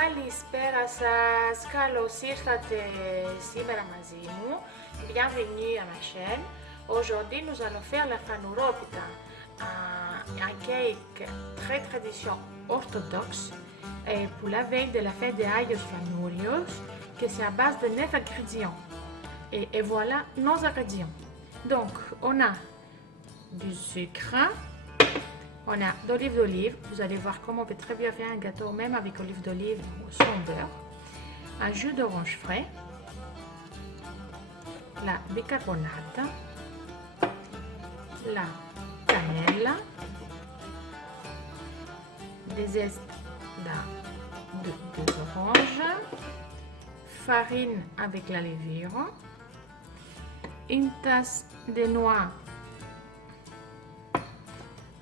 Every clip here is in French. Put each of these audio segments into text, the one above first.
Καλησπέρα σας, καλώς ήρθατε σήμερα μαζί μου. Bienvenue à ma chaîne. Aujourd'hui, nous allons faire la fanoropita, un cake très tradition orthodoxe pour la veille de la fête des Ayos Fanurios, que c'est à base de 9 ingrédients. Et voilà nos ingrédients. Donc, on a du sucre, on a de l'olive d'olive. Vous allez voir comment on peut très bien faire un gâteau même avec olive d'olive ou sans beurre. Un jus d'orange frais, la bicarbonate, la cannelle, des zestes d'orange, farine avec la levure, une tasse de noix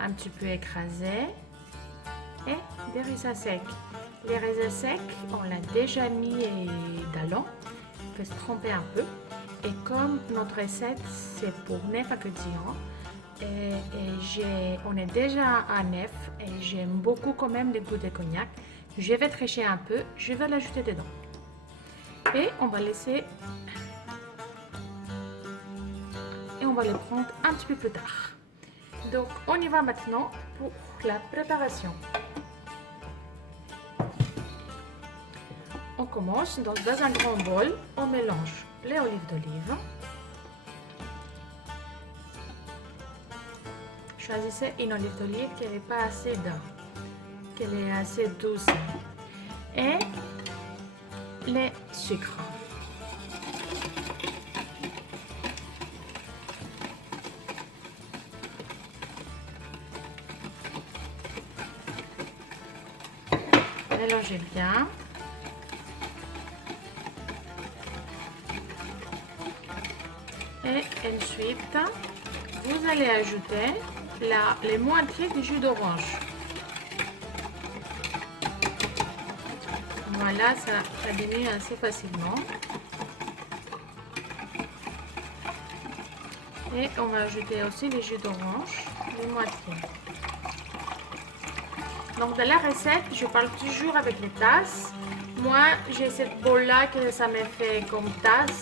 un petit peu écrasée et des raisins secs. Les raisins secs, on l'a déjà mis dans l'eau, on peut se tremper un peu. Et comme notre recette c'est pour 9 ingrédients, on est déjà à 9 et j'aime beaucoup quand même le goût de cognac, je vais tricher un peu, je vais l'ajouter dedans. Et on va laisser et on va les prendre un petit peu plus tard. Donc on y va maintenant pour la préparation. On commence dans un grand bol, on mélange les olives d'olive. Choisissez une olive d'olive qui n'est pas assez dense, qu'elle est assez douce. Et les sucres. Mélangez bien. Et ensuite, vous allez ajouter les moitiés du jus d'orange. Voilà, ça diminue assez facilement. Et on va ajouter aussi les jus d'orange, les moitiés. Donc dans la recette, je parle toujours avec les tasses. Moi, j'ai cette bol-là que ça me fait comme tasse.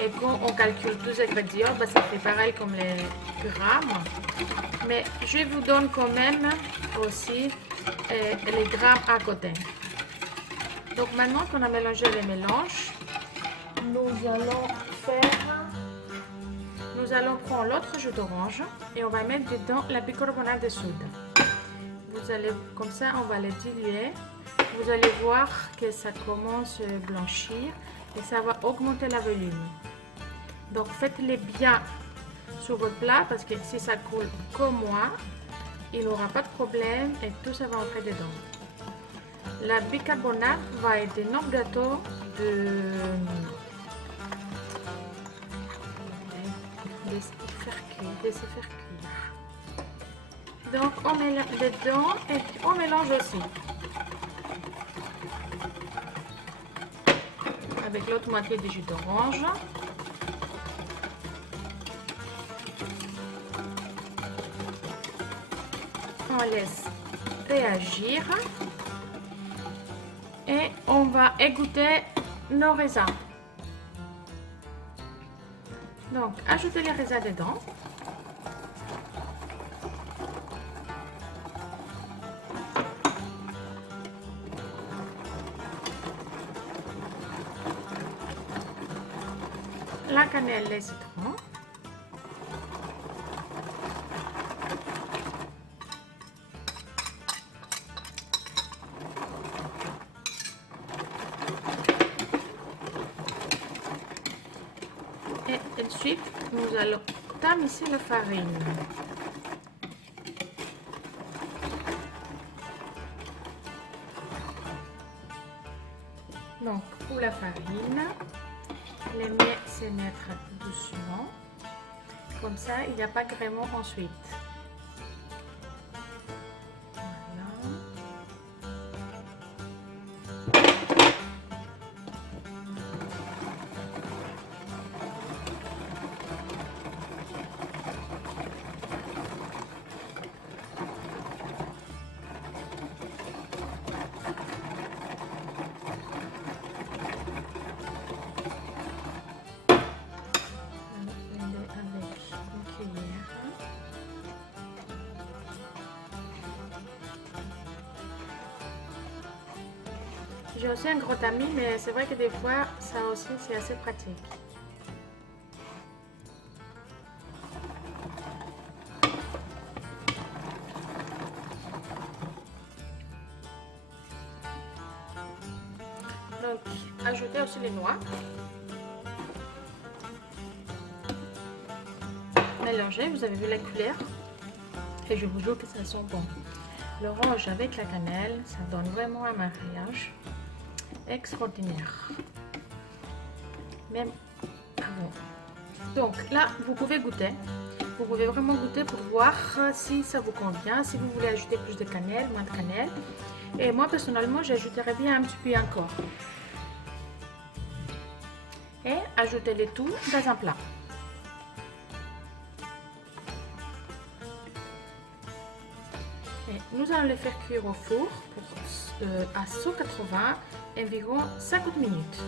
Et quand on calcule tous les ingrédients, ça fait pareil comme les grammes. Mais je vous donne quand même aussi les grammes à côté. Donc maintenant qu'on a mélangé les mélanges, nous allons prendre l'autre jus d'orange et on va mettre dedans la bicarbonate de soude. Vous allez, comme ça, on va les diluer. Vous allez voir que ça commence à blanchir et ça va augmenter la volume. Donc faites-les bien sur votre plat parce que si ça coule comme moi, il n'y aura pas de problème et tout ça va entrer dedans. La bicarbonate va aider notre gâteau de se faire cuire. Donc on mélange dedans et on mélange aussi. Avec l'autre moitié du jus d'orange. On laisse réagir. Et on va égoutter nos raisins. Donc, ajoutez les raisins dedans. La cannelle, les citrons. Et ensuite, nous allons tamiser la farine. Donc, pour la farine, le mieux c'est mettre doucement. Comme ça, il n'y a pas vraiment ensuite. J'ai aussi un gros tamis, mais c'est vrai que des fois, ça aussi, c'est assez pratique. Donc, ajoutez aussi les noix. Mélangez, vous avez vu la couleur. Et je vous jure que ça sent bon. L'orange avec la cannelle, ça donne vraiment un mariage extraordinaire. Même bon. Donc là, vous pouvez goûter. Vous pouvez vraiment goûter pour voir si ça vous convient, si vous voulez ajouter plus de cannelle, moins de cannelle. Et moi, personnellement, j'ajouterais bien un petit peu encore. Et ajoutez le tout dans un plat. Et nous allons le faire cuire au four à 180 environ 50 minutes.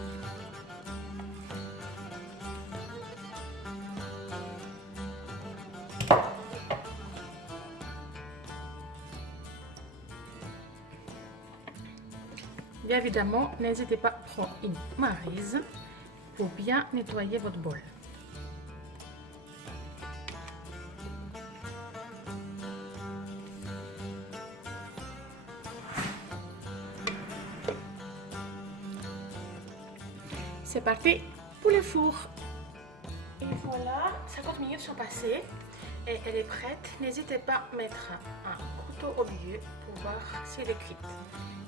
Bien évidemment, n'hésitez pas à prendre une maryse pour bien nettoyer votre bol. C'est parti pour le four. Et voilà, 50 minutes sont passées et elle est prête. N'hésitez pas à mettre un couteau au milieu pour voir si elle est cuite.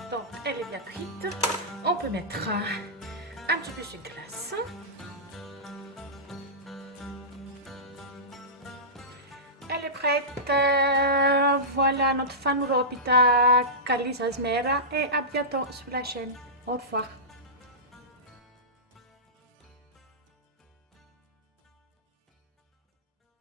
Donc, elle est bien cuite. On peut mettre un petit peu de glace. Elle est prête. Voilà notre fanuropita. Καλή σας μέρα et à bientôt sur la chaîne. Au revoir.